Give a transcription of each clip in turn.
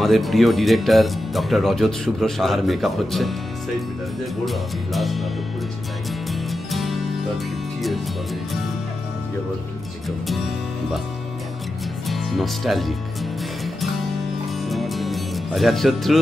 আমাদের প্রিয় director doctor রজত শুভ্র সাহার মেকআপ হচ্ছে। বাহ, নস্টালজিক। অজাতশত্রু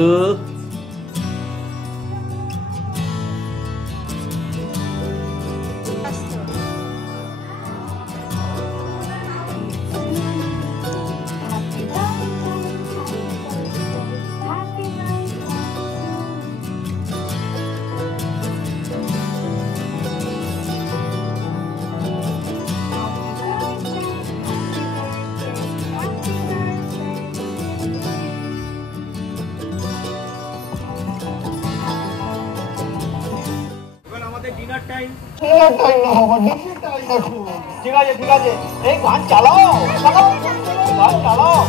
ঠিক আছে ঠিক আছে, এই গান চালাও চালাও গান চালাও।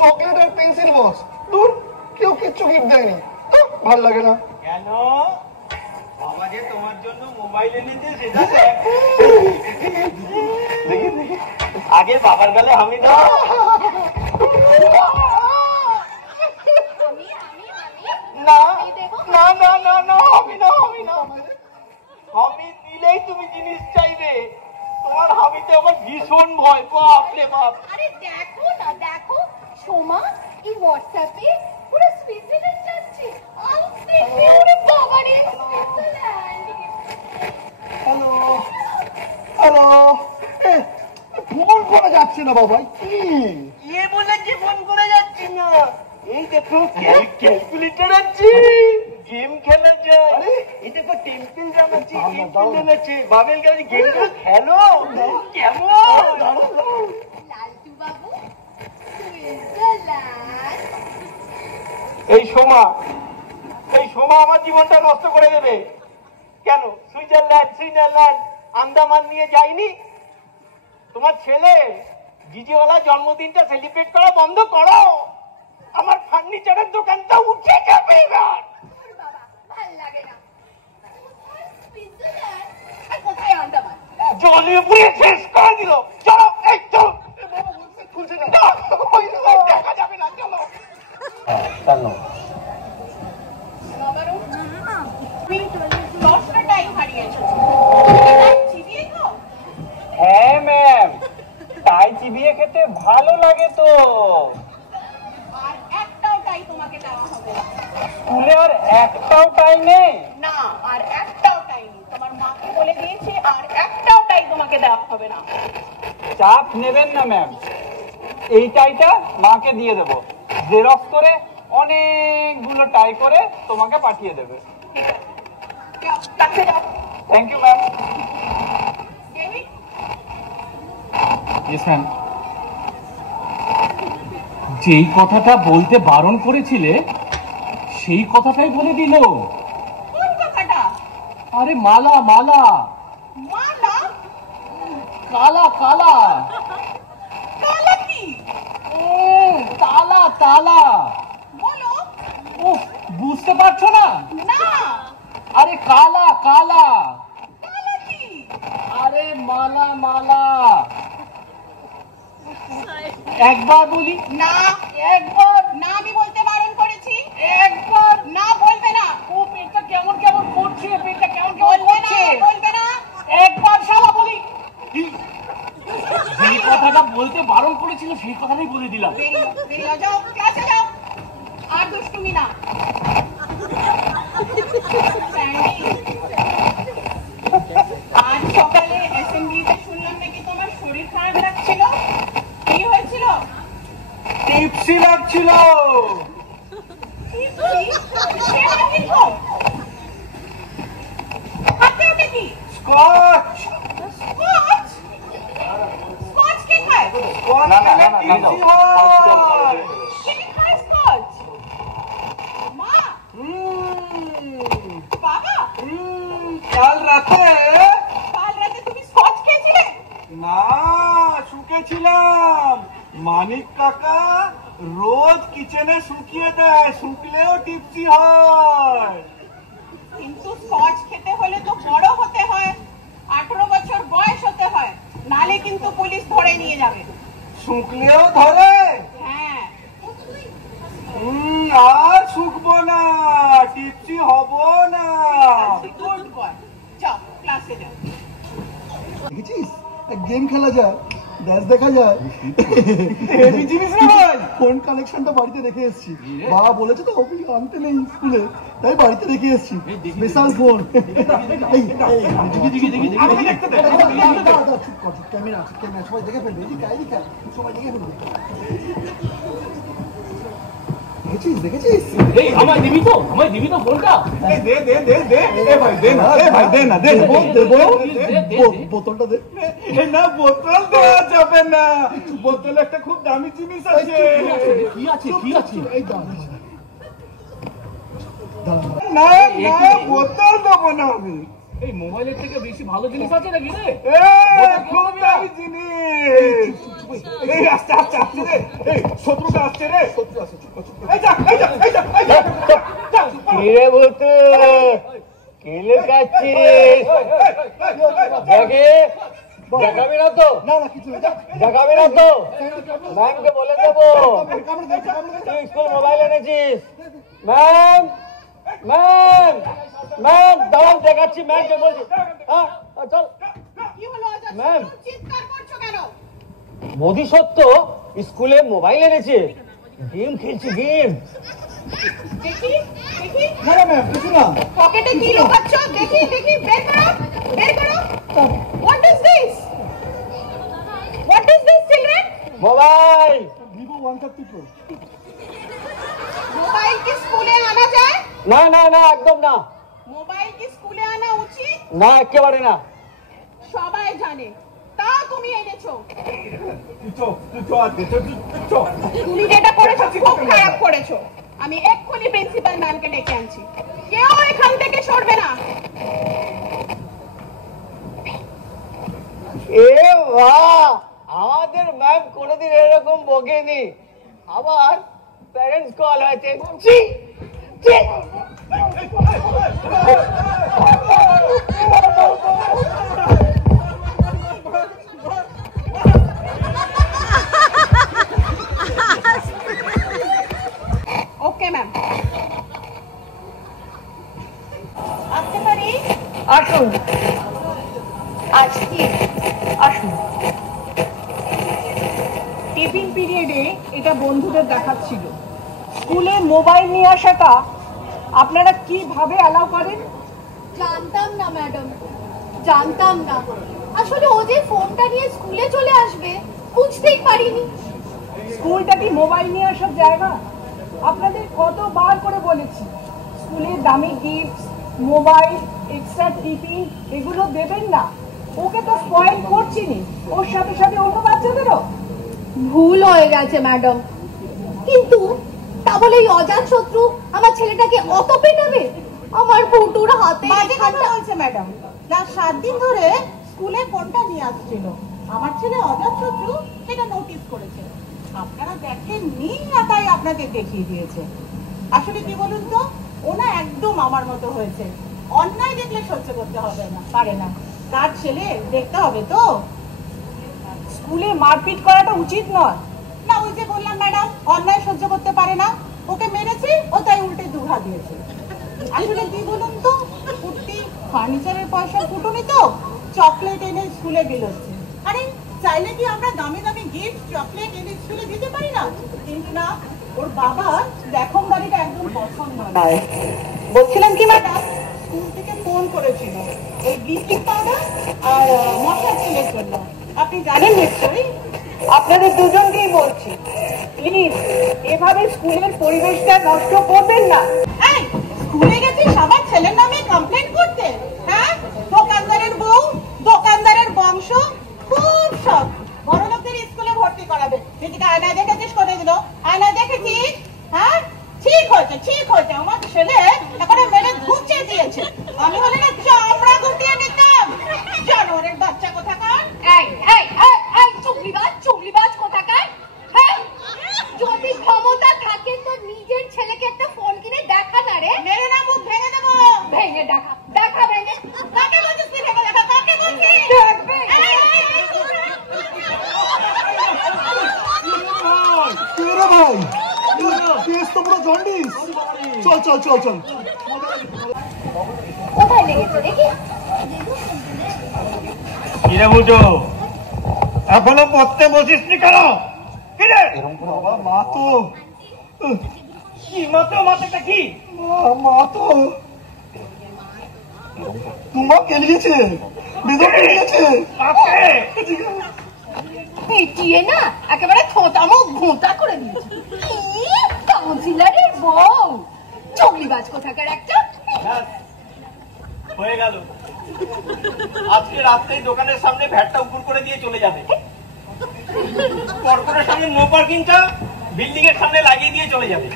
চকলেট আর পেন্সিল বক্স দূর, কেউ কিচ্ছু গিফট দেয়নি, ভালো লাগে না। কেন? বাবা যে তোমার জন্য মোবাইল এনেছে সেটা দেখি দেখি, আগে বাবার গালে হামি দাও। না না না না না, আমি না আমি না, আমি দিলেই তুমি জিনিস চাইবে। তোমার হামিতে আমার ভীষণ ভয়, বাপ রে বাপ। আরে দেখো না, দেখো সোমা এই হোয়াটসঅ্যাপে পুরো সুইজারল্যান্ড যাচ্ছে। ওরে বাবা রে, সুইজারল্যান্ড। হ্যালো হ্যালো, ফোন করে যাচ্ছে না বাবা, কি কে বলেছে ফোন করে যাচ্ছি না? এই দেখো ক্যালকুলেটর আছে, গেম খেলা যায়। এই দেখো টেম্পল জানাচ্ছি, টেম্পল জানাচ্ছি, বাবেল গাড়ি গেম গুলো খেলো কেমন? লালটু বাবু সুইজারল্যান্ড। এই সোমা, এই সোমা আমার জীবনটা নষ্ট করে দেবে। কেন সুইজারল্যান্ড সুইজারল্যান্ড আন্দামান নিয়ে যাইনি? তোমার ছেলে জিজিওয়ালা জন্মদিনটা সেলিব্রেট করা বন্ধ করো, আমার ফার্নিচারের দোকানটা উঠে যাবে এবার। বাবা ভাল লাগে না। কোথায় সুইজারল্যান্ড আর কোথায় আন্দামান? জলে পুড়ে শেষ করে দিল। চলো এই চলো, খুলছে না, দেখা যাবে না, চলো। চলো দশটা টাইম হারিয়েছো। চিবিয়ে খাও? হ্যাঁ ম্যাম, তাই চিবিয়ে খেতে ভালো লাগে তো। আর একটাও টাই তোমাকে দেওয়া হবে না। স্কুলে আর একটাও টাই নেই? না, আর একটাও টাই নেই। তোমার মাকে বলে দিয়েছি, আর একটাও টাই তোমাকে দেওয়া হবে না। চাপ নেবেন না ম্যাম, এই টাইটা মাকে দিয়ে দেবো, জেরক্স করে অনেকগুলো টাই করে তোমাকে পাঠিয়ে দেবে। Thank you ma'am. Yes ma'am. যেই কথাটা বলতে বারণ করেছিলে সেই কথাটাই বলে দিল। কোন কথাটা? আরে মালা মালা, মালা? কালা কালা। কালা কি? তালা তালা। বলো। উফ, বুঝতে পারছো না? না। আরে কালা কালা। কালা কি? আরে মালা মালা। একবার বলি না। একবার না, আমি বলতে বারণ করেছি। একবার। না, বলবে না। ও পেটটা কেমন কেমন করছে, পেটটা কেমন কেমন বলবে না, করছে। বলবে না। একবার শালা বলি। যে কথাটা বলতে বারণ করেছিল সেই কথাটাই বলে দিলাম। বেরিয়ে যাও, ক্লাসে যাও। আর দুষ্টুমি না। আজ সকালে অ্যাসেম্বলিতে শুনলাম নাকি তোমার শরীর খারাপ লাগছিল। কি হয়েছিল? টিপসি লাগছিল। হাতে ওটা কি? স্কচ স্কচ স্কচ কে খায়? স্কচ খেলে টিপসি হয়। কে খায় স্কচ? মা? বাবা? কাল রাতে তুমি স্কচ খেয়েছিলে? না, শুকেছিলাম। মানিক কাকা রোজ কিচেনে শুকিয়ে দেয়, শুকলেও টিপসি হয়। কিন্তু স্কচ খেতে হলে তো বড় হতে হয়, 18 বছর বয়স হতে হয়, নালে কিন্তু পুলিশ ধরে নিয়ে যাবে। শুকলেও ধরে? হ্যাঁ। আর শুকবো না, টিপসি হব না। গুড বয়, যাও ক্লাসে যাও। দেখেছিস গেম খেলা যায়, ড্যাশ দেখা যায়। হেভি জিনিস না ভাই। ফোন কানেকশনটা বাড়িতে রেখে এসেছি, বাবা বলেছে তো অফিস আনতে নেই স্কুলে, তাই বাড়িতে রেখে এসেছি স্পেশাল ফোন। ক্যামেরা সবাই দেখে ফেলবে, সবাই দেখে ফেলবে। দেখেছিস এই আমায় দিবি তো ফোনটা? দে দে দে দে, এ ভাই দে না, এ ভাই দে না, দে না, বোতলটা দে। না, বোতল দেওয়া যাবে না, বোতলে একটা খুব দামি জিনিস আছে। কি আছে? এই দাঁড়া না না, বোতল দেবো না আমি। এই মোবাইলের থেকে বেশি ভালো জিনিস আছে নাকি রে? খুব দামি জিনিস। এই আস্তে আস্তে আস্তে রে, এই শত্রুটা আসছে রে। এই যা, এই যা, এই যা, এই যা। কিরে বলতো কেলে কাচ্ছিস? দেখে দেখাবি না তো? না কিছু না, দেখাবি না তো? ম্যামকে বলে দেবো তুই স্কুল মোবাইল এনেছিস। ম্যাম ম্যাম ম্যাম দাঁড়ান, দেখাচ্ছি ম্যামকে বলছি। হ্যাঁ চল। কি হলো? ম্যাম। চিৎকার করছো কেন? মোদি সত্য স্কুলে মোবাইল এনেছে, গেম খেলছি, গেম। দেখি দেখি, না ম্যাম কিছু না। পকেটে কি লুকাচ্ছ? দেখি দেখি, বের করো বের করো। What is this? What is this, children? Mobile. Vivo 130 Pro। Mobile কি স্কুলে আনা যায়? না না না, একদম না। মোবাইল কি স্কুলে আনা উচিত? না, একেবারে না। সবাই জানে, তা তুমি এনেছো। তুমি যেটা করেছো খুব খারাপ করেছো। আমি এক্ষুনি প্রিন্সিপাল ম্যামকে ডেকে আনছি। কেউ এখান থেকে সরবে না। এ বাহ, আমাদের ম্যাম কোনোদিন এরকম বকেনি। আবার প্যারেন্টস কল হয়েছে। ছি ছি। ওকে ম্যাম, আসতে পারি? আসুন। আজকে আসুন। টিফিন পিরিয়ডে এটা বন্ধুদের দেখাচ্ছিল। স্কুলে মোবাইল নিয়ে আসাটা আপনারা কিভাবে অ্যালাউ করেন? জানতাম না ম্যাডাম, জানতাম না। আসলে ও যে ফোনটা নিয়ে স্কুলে চলে আসবে বুঝতেই পারিনি। স্কুলটা কি মোবাইল নিয়ে আসার জায়গা? আপনাদের কতবার করে বলেছি স্কুলে দামি গিফট, মোবাইল, এক্সট্রা টিফিন এগুলো দেবেন না। ওকে তো স্পয়েল করছিনি, ওর সাথে সাথে অন্য বাচ্চাদেরও। ভুল হয়ে গেছে ম্যাডাম, কিন্তু তা বলে এই অজাত শত্রু আমার ছেলেটাকে অত পেটাবে? আমার ফুটুর হাতে হয়েছে ম্যাডাম, যা 7 দিন ধরে স্কুলে ফোনটা নিয়ে আসছিল। আমার ছেলে অজাত শত্রু সেটা নোটিস করেছে। আপনারা দেখেননি, তাই আপনাদের দেখিয়ে দিয়েছে। আসলে কি বলুন তো, ওনা একদম আমার মতো হয়েছে। অন্যায় দেখলে সহ্য করতে হবে না, পারে না। তার ছেলে দেখতে হবে তো। স্কুলে মারপিট করাটা উচিত নয়। না, ওই যে বললাম ম্যাডাম, অন্যায় সহ্য করতে পারে না, ওকে মেরেছে, ও তাই উল্টে দুঘা দিয়েছে। আসলে কি বলুন তো, ফুটি ফার্নিচারের পয়সা ফুটুনি তো চকলেট এনে স্কুলে বিলোচ্ছে। আরে চাইলে কি আমরা দামি দামি গিফট চকলেট এনে স্কুলে দিতে পারি না? কিন্তু না, ওর বাবা দেখুন গাড়িটা একদম পছন্দ নয়। বলছিলাম কি ম্যাডাম, স্কুল থেকে ফোন করেছিল ওই ব্লিচিং পাউডার আর মশার তেলের জন্য। আপনি জানেন নিশ্চয়ই। আপনাদের দুজনকেই বলছি, প্লিজ এভাবে স্কুলের পরিবেশটা নষ্ট করবেন না। এই ভুলে গেছিস আমার ছেলের নামে কমপ্লেন করতে? হ্যাঁ, দোকানদারের বউ, দোকানদারের বংশ, খুব শখ। বড় লোকদের স্কুলে ভর্তি করাবে। দিদিকে আয়নায় দেখেছিস কোনোদিন? আয়নায় দেখেছিস? হ্যাঁ, ঠিক হয়েছে। আমার ছেলে এখানে মেরে ধুচ্ছে দিয়েছে। আমি হলে না চামড়া গুটিয়ে নিতাম। জানোয়ারের বাচ্চা কোথাকার। চুগলিবাজ কোথাকার। হ্যাঁ, যদি ক্ষমতা থাকে তো নিজের ছেলেকে একটা ফোন কিনে দেখা না রে। মেরে না মুখ ভেঙে দেবো। ভেঙে দেখা ভেঙে। কাকে বলছিস তুই ভেঙে দেখা? কাকে বলছিস? কে রে ভাই? কেস তো পুরো জন্ডিস। চল। কোথায় লেগেছে দেখি? কিরে বুঝো, এখনো পড়তে বসিসনি কেন? কিরে বাবা, মা তো কি মাথাটা কি? মা তো তোমার কেলিয়েছে, বেদম কেলিয়েছে। পিটিয়ে না একেবারে থোঁতামো ঘোঁটা করে দিয়েছে। কাউন্সিলরের বউ, চুগলিবাজ কোথাকার একটা। হয়ে গেল, আজকে রাত্রেই দোকানের সামনে ভ্যাটটা উপর করে দিয়ে চলে যাবে। কর্পোরেশনের নো পার্কিংটা বিল্ডিং এর সামনে লাগিয়ে দিয়ে চলে যাবে।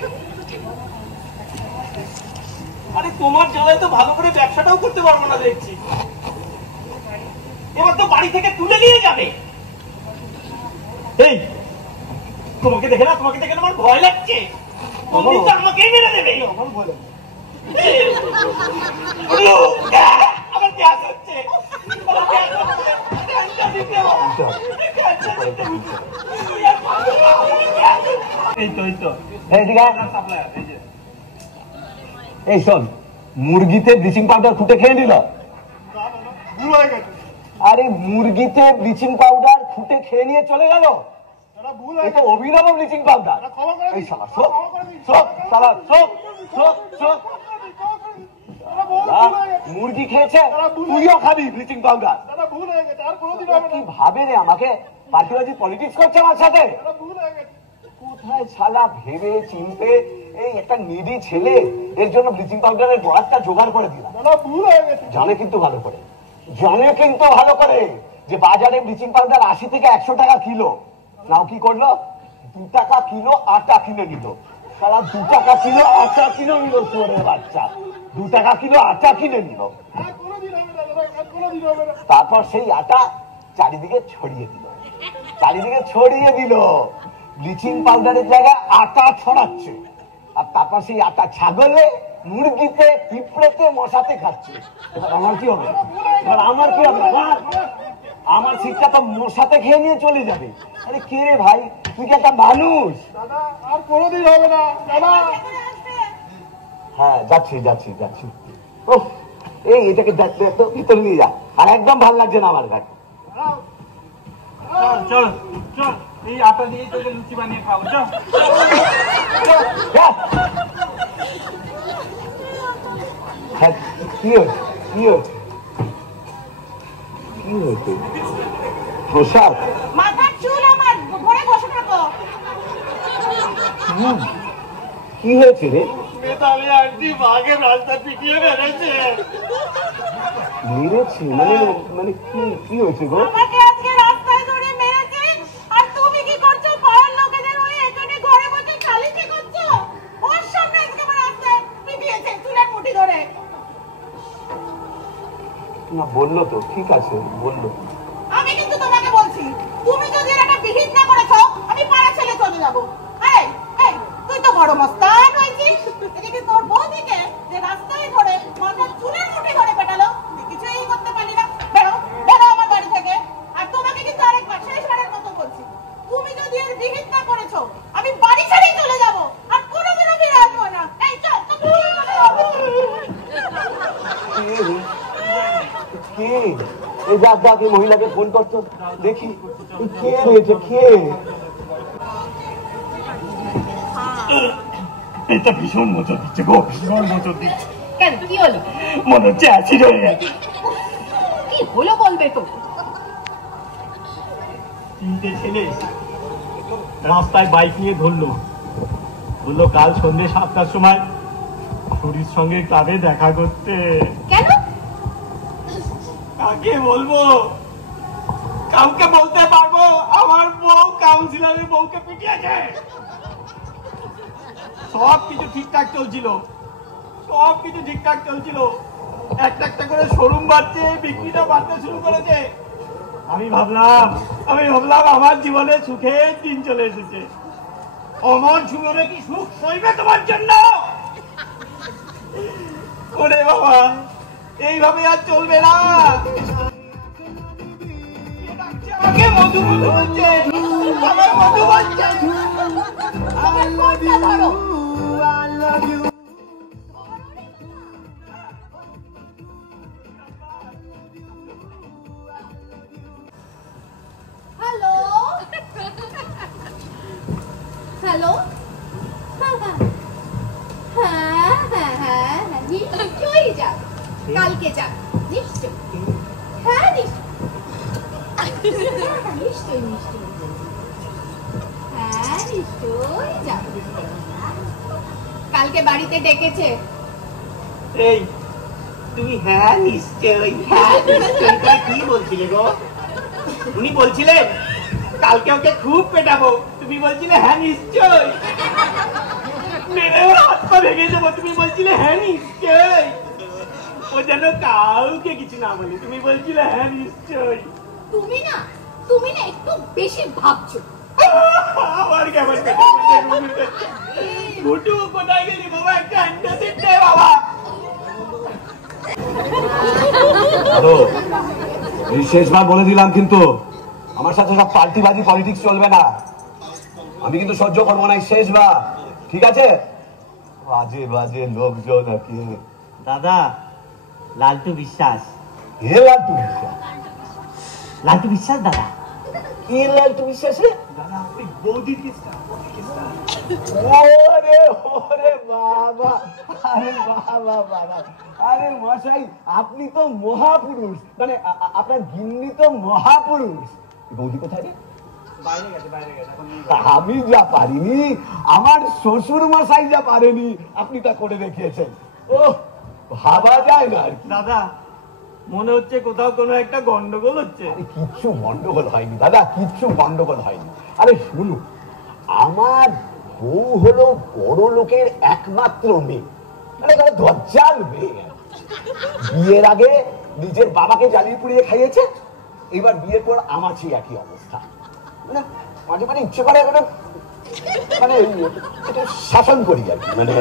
আরে তোমার জ্বালায় তো ভালো করে ব্যবসাটাও করতে পারবো না দেখছি। এবার তো বাড়ি থেকে তুলে নিয়ে যাবে। এই তোমাকে দেখে না আমার ভয় লাগছে। তুমি তো আমাকেই মেরে দেবে। আমার ভয় লাগে। আমার গ্যাস হচ্ছে। এই শোন, মুরগিতে ব্লিচিং পাউডার খুঁটে খেয়ে নিল। ভুল হয়ে গেছে, আরে মুরগিতে ব্লিচিং পাউডার খুঁটে খেয়ে নিয়ে চলে গেল। ভুল এটা অভিনব ব্লিচিং পাউডার। এই শালা মুরগি খেয়েছে, তুইও খাবি ব্লিচিং পাউডার। ভুল হয়ে গেছে, আর কোনোদিন হবে কি না। ভাবে রে আমাকে পার্টিবাজি পলিটিক্স করছে আমার সাথে। ভুল হয়ে গেছে। কোথায় শালা ভেবে চিনতে এই একটা নিডি ছেলে এর জন্য ব্লিচিং পাউডারের বরাতটা জোগাড় করে দিলাম। ভুল হয়ে গেছে। জানে কিন্তু ভালো করে যে বাজারে ব্লিচিং পাউডার 80 থেকে 100 টাকা কিলো। নাও কি করলো, 2 টাকা কিলো আটা কিনে নিল। সারা 2 টাকা কিলো আটা কিনে নিল। চোরের বাচ্চা 2 টাকা কিলো আটা কিনে নিল। আর কোনোদিন হবে না দাদা, আর কোনোদিন হবে না। তারপর সেই আটা চারিদিকে ছড়িয়ে দিল। ব্লিচিং পাউডারের জায়গায় আটা ছড়াচ্ছে। আর তারপর সেই আটা ছাগলে, মুরগিতে, পিঁপড়েতে, মশাতে খাচ্ছে। এবার আমার কি হবে? আমার সিটটা তো মশাতে খেয়ে নিয়ে চলে যাবে। আরে কে রে ভাই, তুই কি একটা মানুষ? দাদা আর কোনোদিন হবে না দাদা। হ্যাঁ, যাচ্ছি। ওহ, এই এটাকে তো ভিতরে নিয়ে যা। আর একদম ভালো লাগছে না আমার কাছে। চল এই আটা দিয়ে তোকে লুচি বানিয়ে খাবো। চল। হ্যাঁ, কি হয়েছে? প্রসাদ? মাথার চুল আমার, ঘরে বসে থাকো। কি হয়েছে রে? মেধাবী আন্টি বাঘের রাস্তা পিটিয়ে মেরেছে। মানে কি হয়েছে গো? আমাকে আজকে রাস্তায় ধরে মেরেছে। আর তুমি কি করছো? পাড়ার লোকেদের হয়ে এখানে ঘরে বসে চালিয়ে করছো। ওর সামনে আজকে আমার রাস্তায় পিটিয়েছে চুলের মুঠি ধরে। না, বললো তো, ঠিক আছে বললো। আমি কিন্তু তোমাকে বলছি, তুমি যদি একটা বিহিত না করেছো, আমি পাড়া ছেলে চলে যাবো। তুই তো বড় মস্তান হয়েছিস। এদিকে তোর বৌদিকে যে রাস্তায় ধরে মাথার চুলের মুঠি ধরে পেটালো, তুই কিছুই করতে পারলি না। বেরো আমার বাড়ি থেকে। আর তোমাকে কিন্তু আরেকবার শেষবারের মতো বলছি, তুমি যদি এর বিহিত না করেছো, আমি বাড়ি ছেড়েই চলে যাবো। আর কোনোদিনও ফিরে আসবো না। এই চল। কে? এই যা মহিলাকে ফোন করতো, দেখি কে রয়েছে। এটা ভীষণ মোচড় দিচ্ছে গো, ভীষণ মোচড় দিচ্ছে। কেন, কি হলো? মনে হচ্ছে অ্যাসিড হয়ে গেছে। কি হলো বলবে তো? 3টে ছেলে রাস্তায় বাইক নিয়ে ধরলো, কাল সন্ধ্যে 7টার সময় গৌরীর সঙ্গে ক্লাবে দেখা করতে। কেন? কাকে বলবো? কাউকে বলতে পারবো আমার বউ কাউন্সিলরের বউকে পিটিয়েছে। সব কিছু ঠিকঠাক চলছিল, একটা একটা করে শোরুম বাড়ছে, বিক্রিটা বাড়তে শুরু করেছে। আমি ভাবলাম আমার জীবনে সুখের দিন চলে এসেছে। অমর জীবনে কি সুখ সইবে তোমার জন্য? ওরে বাবা, এইভাবে আর চলবে না। আমাকে মধু বলছে, আমার মধু বলছে। হ্যালো হ্যালো, হ্যাঁ হ্যাঁ হ্যাঁ হ্যাঁ, নিশ্চয়ই যাক, কালকে যাক, নিশ্চয়। হ্যাঁ নিশ্চয়, নিশ্চয় নিশ্চয়, হ্যাঁ নিশ্চয়ই যাক। কালকে বাড়িতে ডেকেছে। এই তুমি হ্যাঁ নিশ্চয়ই কি বলছিলে গো? উনি বলছিলেন কালকে ওকে খুব পেটাবো, তুমি বলছিলে হ্যাঁ নিশ্চয়। মেরে হাত পা ভেঙে দেবো, তুমি বলছিলে হ্যাঁ নিশ্চয়। ও যেন কাউকে কিছু না বলে, তুমি বলছিলে হ্যাঁ নিশ্চয়। তুমি না একটু বেশি ভাবছো। আমার কেমন ঘুটু কোথায় গেলি বাবা? একটা অ্যান্টাসিড দে বাবা। এই শেষবার বলে দিলাম, কিন্তু আমার সাথে সব পার্টিবাজি পলিটিক্স চলবে না। আমি কিন্তু সহ্য করবো না, শেষবার, ঠিক আছে? বাজে বাজে লোকজন আর কি। দাদা, লালটু বিশ্বাস। হে লালটু বিশ্বাস? লালটু বিশ্বাস দাদা? কে লালটু বিশ্বাস রে? দাদা ওই বৌদির কেসটা। ওরে ওরে বাবা, আরে বাবা বাবা, আরে মশাই আপনি তো মহাপুরুষ, মানে আপনার গিন্নি তো মহাপুরুষ। বৌদি কোথায় রে? বাইরে গেছে। আমি যা পারিনি, আমার শ্বশুর মশাই যা পারেনি, আপনি তা করে দেখিয়েছেন। ও ভাবা যায় না আর কি। দাদা মনে হচ্ছে কোথাও কোনো একটা গন্ডগোল হচ্ছে। কিচ্ছু গন্ডগোল হয়নি দাদা, কিচ্ছু গন্ডগোল হয়নি। আরে শুনুন, আমার বউ হলো বড় লোকের একমাত্র মেয়ে, মানে দজ্জাল মেয়ে। বিয়ের আগে নিজের বাবাকে জ্বালিয়ে পুড়িয়ে খাইয়েছে, এবার বিয়ের পর আমার সেই একই অবস্থা। মানে মাঝে মাঝে ইচ্ছে করে মানে শাসন করি আর কি, মানে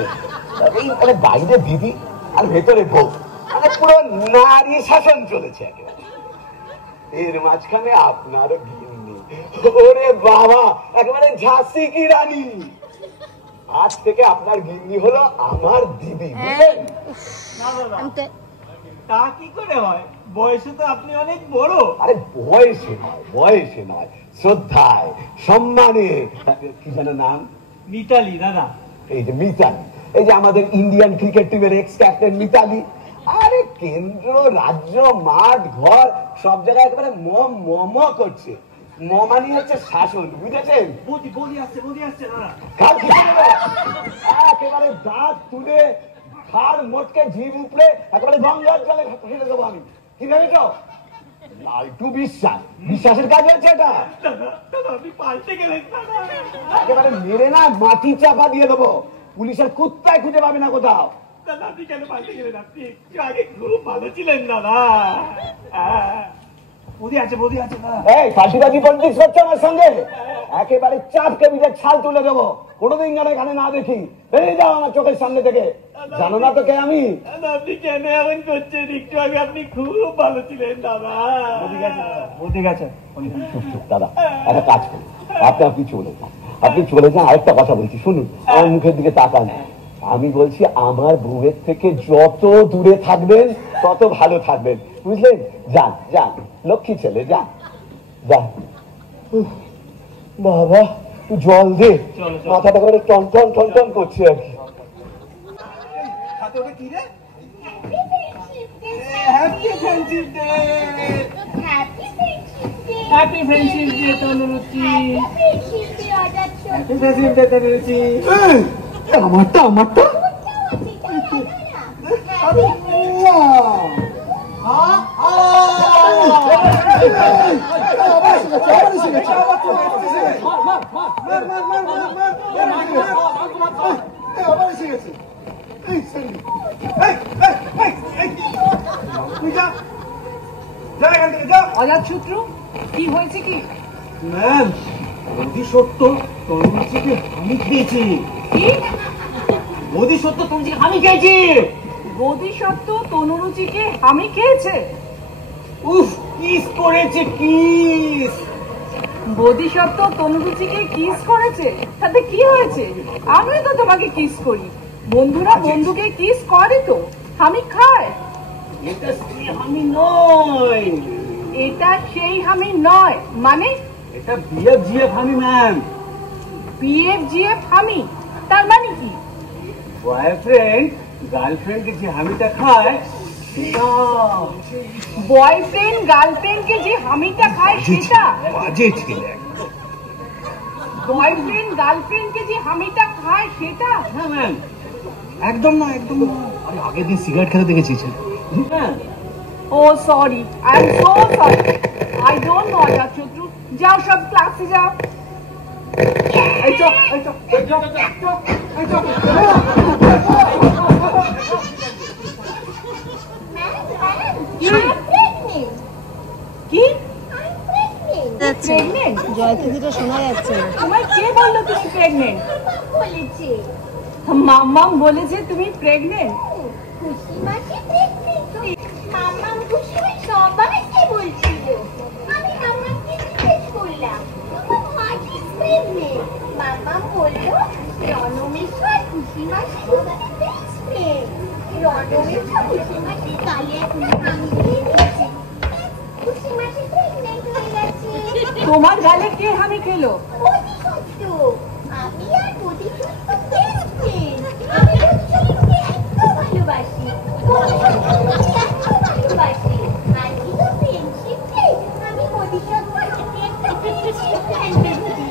এই মানে বাইরে দিদি আর ভেতরে বউ, মানে পুরো নারী শাসন চলেছে একেবারে। এর মাঝখানে আপনার গিন্নি, ওরে বাবা, একেবারে ঝাঁসি কি রানী। আজ থেকে আপনার গিন্নি হলো আমার দিদি, বুঝলেন? তা কি করে হয়? বয়সে তো আপনি অনেক বড়। আরে বয়সে নয়, শ্রদ্ধায়, সম্মানে। কি যেন নাম? মিতালি দাদা। এই যে মিতালি, এই যে আমাদের ইন্ডিয়ান ক্রিকেট টিমের এক্স ক্যাপ্টেন মিতালি। আরে কেন্দ্র, রাজ্য, মাঠ, ঘর সব জায়গায় একেবারে মম করছে। মমানি হচ্ছে শাসন, বুঝেছেন? বৌদি আসছে দাদা। একেবারে দাঁত তুলে খাড় মোটকে জিভ উপড়ে একেবারে গঙ্গার জলে ফেলে দেবো আমি। কি ভেবেছ? লালটু বিশ্বাসের কাজ হচ্ছে এটা। আপনি পাল্টে গেলেন দাদা। একেবারে মেরে না মাটি চাপা দিয়ে দেবো, পুলিশের কুত্তায় খুঁজে পাবে না কোথাও। দাদা আপনি কেন পাল্টে গেলেন? আপনি একটু আগে খুব ভালো ছিলেন দাদা। বৌদি আছে দাদা। এই ফাঁসিবাজি পলিটিক্স করছে আমার সঙ্গে, একেবারে চাপকে বিজের ছাল তুলে দেবো। কোনোদিন যেন এখানে না দেখি, বেরিয়ে যাও আমার চোখের সামনে থেকে। জানো না তো কে আমি? আপনি কেন এমন করছেন? একটু আগে আপনি খুব ভালো ছিলেন দাদা। বৌদি গেছে। চুপ দাদা, একটা কাজ করুন, আপনি চলে যান। আরেকটা কথা বলছি শুনুন, আমার মুখের দিকে তাকান। আমি বলছি আমার বউয়ের থেকে যত দূরে থাকবেন তত ভালো থাকবেন, বুঝলেন? যান যান, লক্ষ্মী ছেলে, যান যান। বাবা তুই জল দে, মাথাটা করে টন টন টন টন করছে আর কি। Happy friendship day Tanuruchi. আমারটা অজাতশত্রু, কি হয়েছে কি? ম্যাম, মোদি সত্য তরুণীকে আমি খেয়েছি। কি? মোদি সত্য তরুণীকে আমি খেয়েছি। বোধিসত্ত্ব তনুরুচিকে আমি খেয়েছে? উফ, কিস করেছে, কিস। বোধিসত্ত্ব তনুরুচিকে কিস করেছে? তাতে কি হয়েছে? আমিও তো তোমাকে কিস করি। বন্ধুরা বন্ধুকে কিস করে তো, আমি খায়। এটা সেই আমি নয়। এটা সেই আমি নয় মানে? এটা বিএফজিএফ আমি ম্যাম। বিএফজিএফ আমি তার মানে কি? বয়ফ্রেন্ড গার্লফ্রেন্ডকে যে হামিটা খায় সেটা। বয়ফ্রেন্ড গার্লফ্রেন্ডকে যে হামিটা খায় সেটা? বাজে ছেলে। বয়ফ্রেন্ড গার্লফ্রেন্ডকে যে হামিটা খায় সেটা? না ম্যাম, একদম না, একদম না। আরে আগের দিন সিগারেট খেতে দেখেছি। হ্যাঁ। Oh, sorry. I'm so sorry. I don't know অজাতশত্রু। যাও সব ক্লাসে যাও। এই চল, এই চল, এই চল, এই চল। কি? প্রেগনেন্ট? জয়তিদিটা শোনা যাচ্ছে না। তোমায় কে বললো তুমি প্রেগনেন্ট? বলেছে মাম্মাম বলেছে তুমি প্রেগনেন্ট? খুশি মাসে প্রেগনেন্ট। মাম্মাম খুশি হয়ে সবাইকে বলছিল। আমি মাম্মামকে জিজ্ঞেস করলাম, হোয়াট ইজ প্রেগনেন্ট? মাম্মাম বললো, রণমেশা খুশি মাসে দুজনে বেস্ট ফ্রেন্ড। রণমেশা খুশি মাসে কালে এখন আমি দিয়ে দিয়েছে। খুশি মাসে প্রেগনেন্ট হয়ে গেছে। তোমার গালে কে হামি খেলো? বোধিসত্ত্ব। আমি আর বোধিসত্ত্ব বেস্ট ফ্রেন্ড। আমি বোধিসত্ত্বকে এত ভালোবাসি। বোধিসত্ত্বকে এত ভালোবাসি। আর কিন্তু ফ্রেন্ডশিপে আমি বোধিসত্ত্বর হাতে একটা পেয়েছি প্ল্যান পেয়েছি।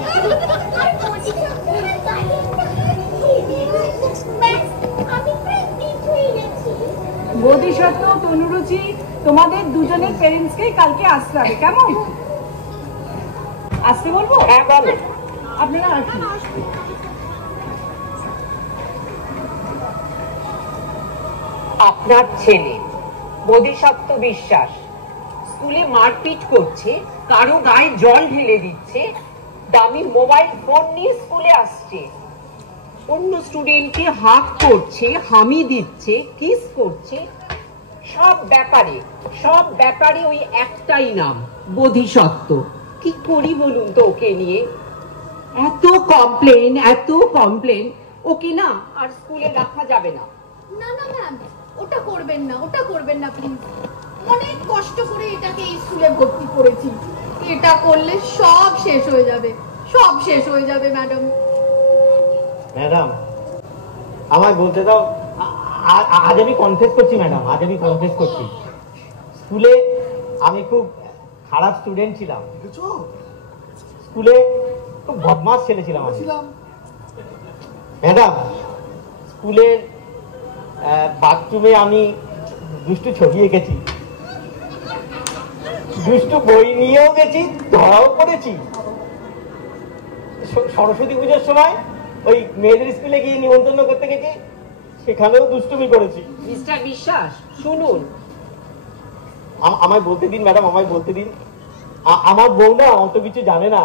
আর বোধিসত্ত্বর গালে একটা হামি খেয়ে দিয়েছি। ব্যাস, আমি প্রেগনেন্ট হয়ে গেছি। বোধিসত্ত্ব তনুরুচি, তোমাদের দুজনের প্যারেন্টসকে কালকে আসতে হবে, কেমন? আসতে বলবো? হ্যাঁ বলো। আপনারা আসুন। আপনার ছেলে বোধিসত্ত্ব বিশ্বাস স্কুলে মারপিট করছে, কারো গায়ে জল ঢেলে দিচ্ছে, দামি মোবাইল ফোন নিয়ে স্কুলে আসছে, অন্য স্টুডেন্টকে হাক করছে, হামি দিচ্ছে, কিস করছে। সব ব্যাপারে ওই একটাই নাম, বোধিসত্ত্ব। কি করি বলুন তো ওকে নিয়ে? এত কমপ্লেন, ওকে না আর স্কুলে রাখা যাবে না। না না ম্যাম, ওটা করবেন না প্লিজ। অনেক কষ্ট করে এটাকে এই স্কুলে ভর্তি করেছি। এটা করলে সব শেষ হয়ে যাবে ম্যাডাম। ম্যাডাম, আমায় বলতে দাও। আজ আমি কনফেস করছি ম্যাডাম, স্কুলে আমি খুব খারাপ স্টুডেন্ট ছিলাম। স্কুলে খুব বদমাস ছেলে ছিলাম আমি ম্যাডাম। স্কুলের বাথরুমে আমি দুষ্টু ছবি এঁকেছি, দুষ্টু বই নিয়েও গেছি, ধরাও পড়েছি। সরস্বতী পুজোর সময় ওই মেয়েদের স্কুলে গিয়ে নিমন্ত্রণ করতে গেছি, সেখানেও দুষ্টুমি করেছি। মিস্টার বিশ্বাস শুনুন, আমায় বলতে দিন ম্যাডাম, আমার বউ না অত কিছু জানে না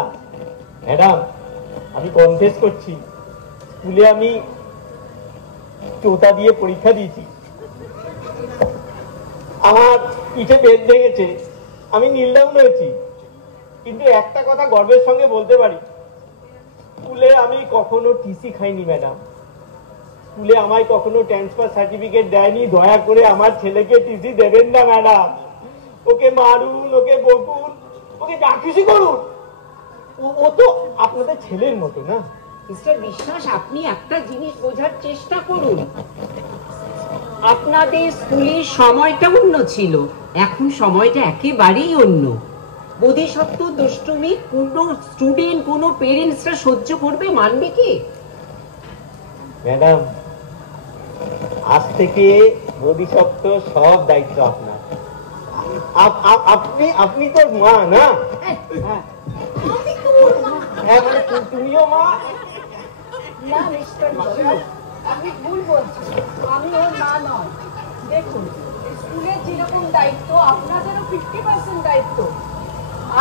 ম্যাডাম। আমি কনফেস করছি, স্কুলে আমি চোতা দিয়ে পরীক্ষা দিয়েছি, আমার পিঠে বেদ ভেঙেছে, আমি নীলডাউন হয়েছি। কিন্তু একটা কথা গর্বের সঙ্গে বলতে পারি, স্কুলে আমি কখনো টিসি খাইনি ম্যাডাম। স্কুলে আমায় কখনো ট্রান্সফার সার্টিফিকেট দেয়নি। দয়া করে আমার ছেলেকে টিসি দেবেন না ম্যাডাম। ওকে মারুন, ওকে বকুন, ওকে যা খুশি করুন, ও তো আপনাদের ছেলের মতো না। মিস্টার বিশ্বাস, আপনি একটা জিনিস বোঝার চেষ্টা করুন। আপনাদের স্কুলের সময়টা অন্য ছিল, এখন সময়টা একেবারেই অন্য। বোধিসত্ত্ব দুষ্টুমি কোনো স্টুডেন্ট, কোনো পেরেন্টসরা সহ্য করবে, মানবে কি? ম্যাডাম আজ থেকে বোধিসত্ত্ব সব দায়িত্ব আপনার। আপনি তোর মা না? হ্যাঁ, মানে তুমিও মা? না মিস্টার মশাই, আপনি ভুল বলছেন, আমি ওর মা নয়। দেখুন, স্কুলের যেরকম দায়িত্ব আপনাদেরও 50% দায়িত্ব।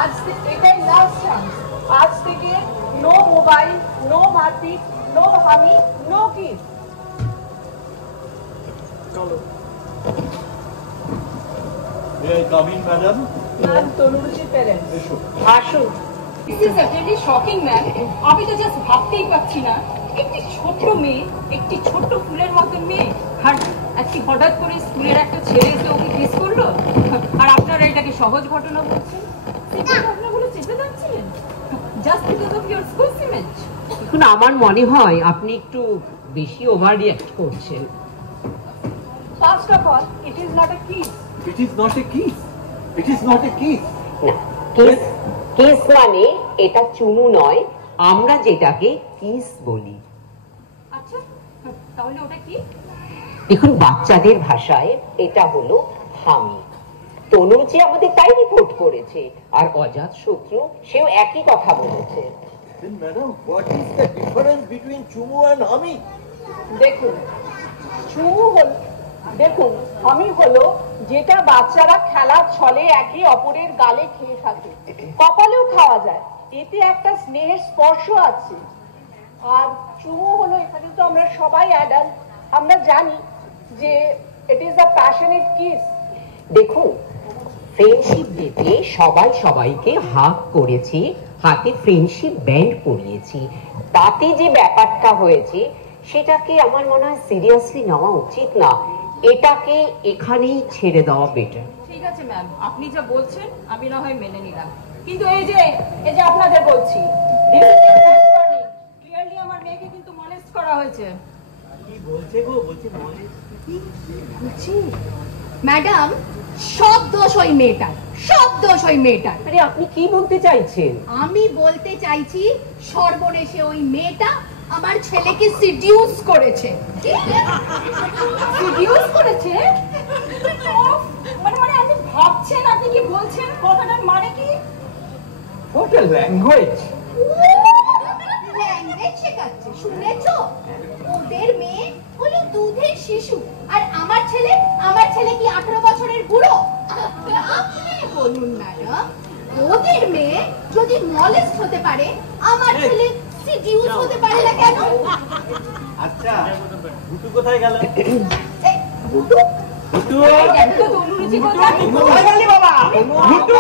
আজ এটাই লাস্ট চান্স। আজ থেকে নো মোবাইল, নো মারপিট, নো হামি, নো কিস। চলো। May I come in, madam? Ma'am Tanuruchi parents. এসো। আসুন। This is certainly shocking, ma'am. আমি তো জাস্ট ভাবতেই পারছি না, একটি ছোট মেয়ে, একটি ছোট ফুলের মতো মেয়ে, আর আজকে হঠাৎ করে স্কুলের একটা ছেলে এসে ওকে কিস করলো, আর আপনারা এটাকে সহজ ঘটনা বলছেন। এই ঘটনাগুলো চেপে যাচ্ছিলেন just because of your school image. এখন আমার মনে হয় আপনি একটু বেশি ওভার রিঅ্যাক্ট করছেন। First of all, it is not a kiss. It is not a kiss. It is not a kiss. না, কিস কিস মানে এটা চুমু নয়, আমরা যেটাকে কিস বলি। আচ্ছা, তাহলে ওটা কি? দেখুন, বাচ্চাদের ভাষায় এটা হলো হামি। তনুজি আমাদের তাই রিপোর্ট করেছে, আর অজাত শত্রু সেও একই কথা বলেছে। Then, madam, what is the difference between chumu and hami? দেখুন, আমি হলো যেটা বাচ্চারা খেলার ছলে একে অপরের গালে খেয়ে থাকে, কপালেও খাওয়া যায়, এতে একটা স্নেহের স্পর্শ আছে। আর চুমু হলো, এখানে তো আমরা সবাই অ্যাডাল্ট, আমরা জানি যে it is a passionate kiss. দেখুন, ফ্রেন্ডশিপ ডেতে সবাই সবাইকে হাগ করেছি, হাতে ফ্রেন্ডশিপ ব্যান্ড পরিয়েছি, তাতে যে ব্যাপারটা হয়েছে সেটাকে আমার মনে হয় সিরিয়াসলি নেওয়া উচিত না। এটাকে এখানেই ছেড়ে দেওয়া বেটার। ঠিক আছে ম্যাম, আপনি যা বলছেন আমি না হয় মেনে নিলাম, কিন্তু এই যে আপনাদের বলছি, ক্লিয়ারলি আমার মেয়েকে কিন্তু মলেস্ট করা হয়েছে। কি বলছে গো? বলছে ম্যাডাম, সব দোষ ওই মেয়েটার, সব দোষ ওই মেয়েটার। আরে আপনি কি বলতে চাইছেন? আমি বলতে চাইছি সর্বনেশে ওই মেয়েটা আমার ছেলেকে সিডিউস করেছে। সিডিউস করেছে? মানে আপনি ভাবছেন, আপনি কি বলছেন, কথাটার মানে কি? What a language! ল্যাঙ্গুয়েজ শেখাচ্ছে, শুনেছো? ওদের মেয়ে হলো দুধের শিশু, আর আমার ছেলে কি 18 বছরের বুড়ো? আপনি বলুন ম্যাডাম, ওদের মেয়ে যদি মলেস্ট হতে পারে, আমার ছেলে সিডিউস হতে পারে না কেন? আচ্ছা, ভুতু কোথায় গেল? ভুতু? ভুতু? দেখো তো অনুরুচি কোথায়? কোথায় গেলি বাবা? ভুতু?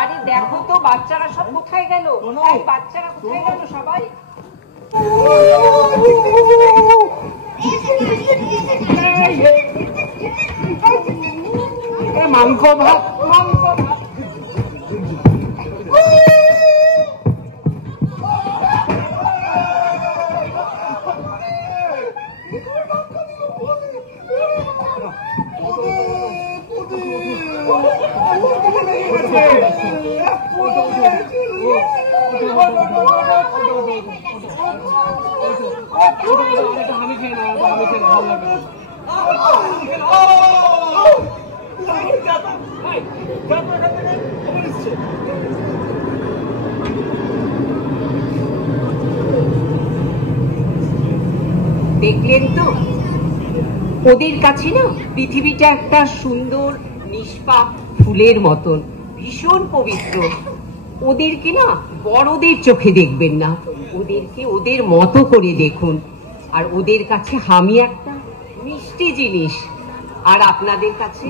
আরে দেখো তো বাচ্চারা সব কোথায় গেল? এই বাচ্চারা কোথায় গেল সবাই? মাংস ভাত, মাংস ভাত। দেখলেন তো, ওদের কাছে না পৃথিবীটা একটা সুন্দর নিষ্পাপ ফুলের মতন, ভীষণ পবিত্র। ওদেরকে না বড়দের চোখে দেখবেন না, ওদেরকে ওদের মতো করে দেখুন। আর ওদের কাছে হামি একটা মিষ্টি জিনিস, আর আপনাদের কাছে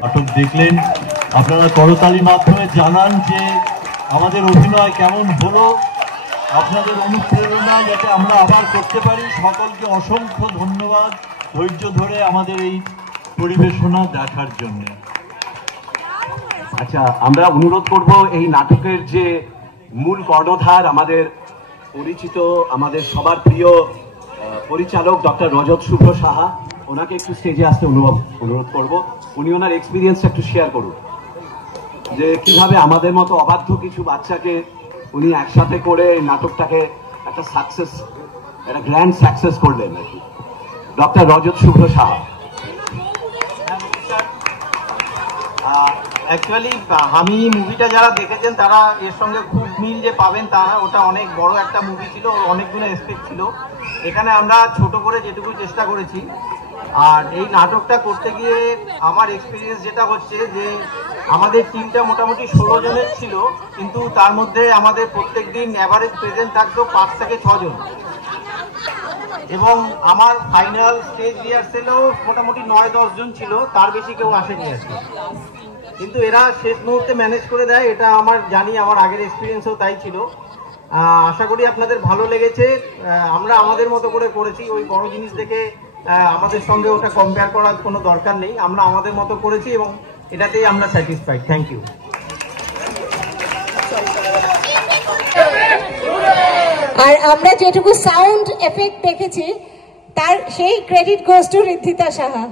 নাটক দেখলেন, আপনারা করতালির মাধ্যমে জানান যে আমাদের অভিনয় কেমন হলো, আপনাদের অনুপ্রেরণা যাতে আমরা আবার করতে পারি। সকলকে অসংখ্য ধন্যবাদ ধৈর্য ধরে আমাদের এই পরিবেশনা দেখার জন্য। আচ্ছা, আমরা অনুরোধ করব এই নাটকের যে মূল কর্ণধার, আমাদের পরিচিত, আমাদের সবার প্রিয় পরিচালক ডক্টর রজত শুভ্র সাহা, ওনাকে একটু স্টেজে আসতে অনুরোধ করব। উনি ওনার এক্সপিরিয়েন্সটা একটু শেয়ার করুন, যে কিভাবে আমাদের মতো অবাধ্য কিছু বাচ্চাকে উনি একসাথে করে নাটকটাকে একটা সাকসেস, একটা গ্র্যান্ড সাকসেস করলেন আর কি। ডক্টর রজত শুভ্র সাহা। অ্যাকচুয়ালি আমি মুভিটা যারা দেখেছেন তারা এর সঙ্গে খুব মিল যে পাবেন তারা, ওটা অনেক বড় একটা মুভি ছিল, অনেকগুলো এক্সপেক্ট ছিল। এখানে আমরা ছোট করে যেটুকু চেষ্টা করেছি। আর এই নাটকটা করতে গিয়ে আমার এক্সপিরিয়েন্স যেটা হচ্ছে যে আমাদের টিমটা মোটামুটি 16 জনের ছিল, কিন্তু তার মধ্যে আমাদের প্রত্যেক দিন অ্যাভারেজ প্রেজেন্ট থাকতো 5 থেকে 6 জন, এবং আমার ফাইনাল স্টেজ রিহার্সেলও মোটামুটি 9-10 জন ছিল, তার বেশি কেউ আসেনি আর কি। কিন্তু এরা শেষ মুহূর্তে ম্যানেজ করে দেয়, এটা আমার জানি, আমার আগের এক্সপিরিয়েন্সও তাই ছিল। আশা করি আপনাদের ভালো লেগেছে। আমরা আমাদের মতো করে করেছি, ওই বড় জিনিস দেখে আমাদের সঙ্গে ওটা কম্পেয়ার করার কোনো দরকার নেই। আমরা আমাদের মতো করেছি এবং এটাতেই আমরা স্যাটিসফাইড। Thank you. আর আমরা যেটুকু সাউন্ড এফেক্ট দেখেছি তার সেই ক্রেডিট গোজ টু ঋদ্ধিতা সাহা।